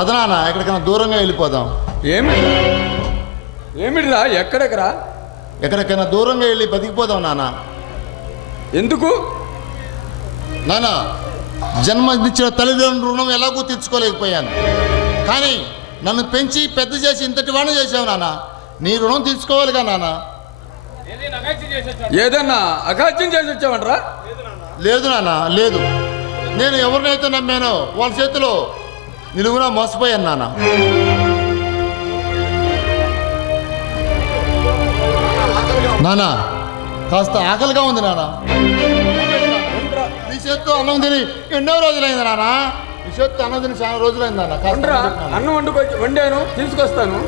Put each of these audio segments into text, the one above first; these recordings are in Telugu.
నానా పద నాన్న ఎక్కడికైనా దూరంగా వెళ్ళిపోదాం. ఏమిటి ఏమిటిరా ఎక్కడెక్కరా ఎక్కడికైనా దూరంగా వెళ్ళి బతికిపోదాం నాన్న. ఎందుకు? నాన్న జన్మనిచ్చిన తల్లిదండ్రుల రుణం ఎలాగూ తీర్చుకోలేకపోయాను. కానీ నన్ను పెంచి పెద్ద చేసి ఇంతటి వాణి చేసావు నాన్న. నీ రుణం తీర్చుకోవాలిగా నాన్న. ఏదన్నా అఘాత్యం చేసి వచ్చావంటరా? లేదు నాన్న లేదు. నేను ఎవరినైతే నమ్మానో వాళ్ళ చేతిలో నిలువునా మోసపోయాను నాన్న. నాన్న కాస్త ఆకలిగా ఉంది నాన్న. నీ చేత్తో అన్నం తిని ఎన్నో రోజులైంది నాన్న. నీ చేత్తో అన్నం తిని చాలా రోజులైంది నాన్న. కాస్త అన్నం వండుకొచ్చి వండాను తీసుకొస్తాను.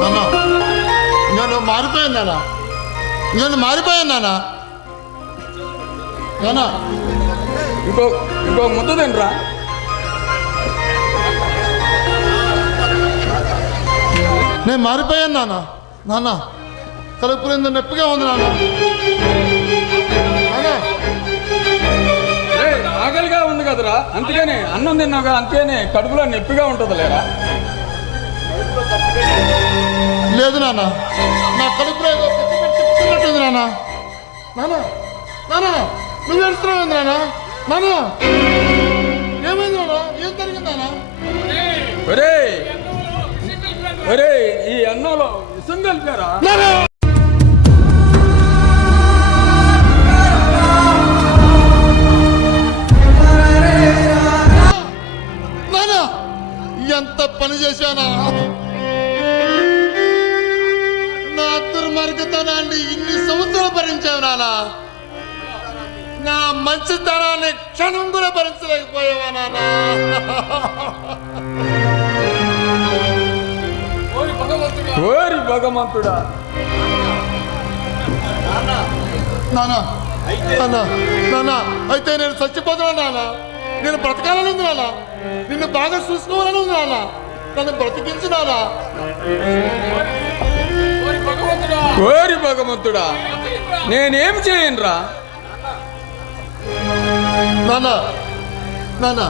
నాన్న. నేను మారిపోయాను నాన్న. నేను మారిపోయాను నాన్న. నాన్న. ఇంకో ఇంకో ముద్ద తినరా. నేను మారిపోయాను నాన్న. నాన్న నిండా నొప్పిగా ఉంది నాన్న. ఆకలిగా ఉంది కదరా. అందుకని అన్నం తిన్నావుగా అందుకని కడుపులో నొప్పిగా ఉంటుంది లేరా? లేదు నాన్న. నా కడుపులో ఏదో పిచ్చినట్టుంది నాన్న. నాన్న నాన్న నువ్వు ఏడుస్తున్నావు నాన్న? నాన్న ఏమైంది నాన్న? ఏం జరిగింది నాన్న? ఒరే ఒరే ఈ అన్నంలో విషం కలిపారా ఎంత పని చేశానా? దుర్మార్గతనాన్ని ఇన్ని సంవత్సరాలు భరించావు నాన్న నా మంచితనాన్ని క్షణం కూడా భరించలేకపోయావా నాన్న ఓరి భగవంతుడా. నాన్న నాన్న నాన్న అయితే నేను చచ్చిపోతున్నా నాన్న నేను బ్రతకాలని ఉంది నాన్న నిన్ను బాగా చూసుకోవాలని ఉంది నాన్న నన్ను బ్రతికించు నాన్న కోరి భగవంతుడా నేనేం చేయనురా? నాన్న నాన్న.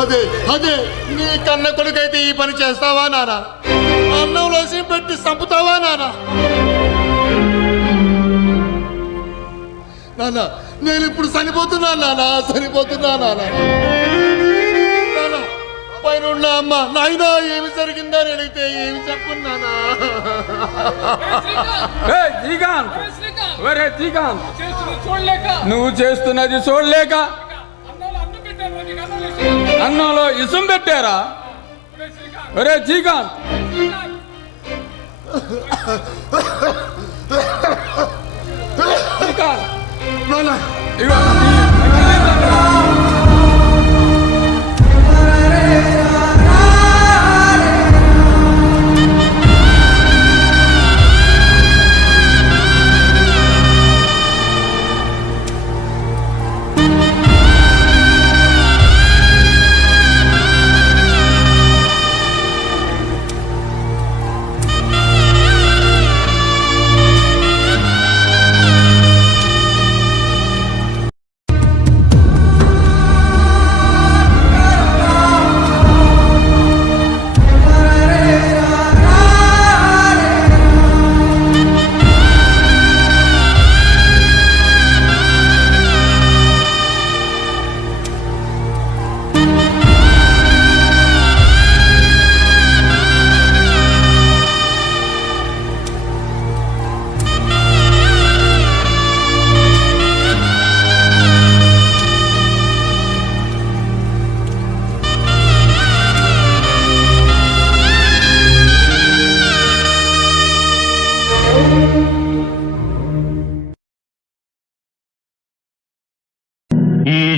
అదే అదే నీ కన్న కొడుకైతే ఈ పని చేస్తావా నానా అన్నంలో పెట్టి చంపుతావా నానా నాన్న నేను ఇప్పుడు చనిపోతున్నా నానా చనిపోతున్నా నానా ఉన్న అమ్మ. నాయనా ఏమి జరిగిందని అడిగితే ఏమి చెప్పున్నానా నువ్వు చేస్తున్నది చూడలేక. అన్నంలో ఇసం పెట్టారా? ఒరే శ్రీకాంత్ శ్రీకాంత్ ఇగో.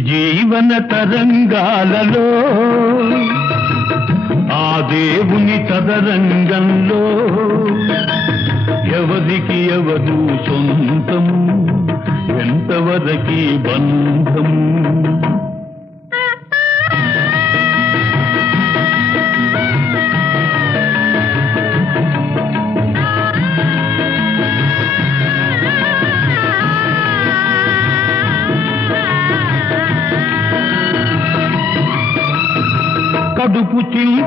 జీవన తరంగాలలో ఆ దేవుని తదరంగంలో ఎవరికి ఎవరు సొంతము ఎంతవరకి బంధము?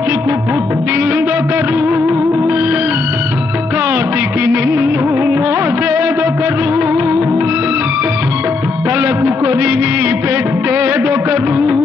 చించుకు పుట్టిందొకరు. కాటికి నిన్ను మోసేదొకరు. తలకు కొరివి పెట్టేదొకరు.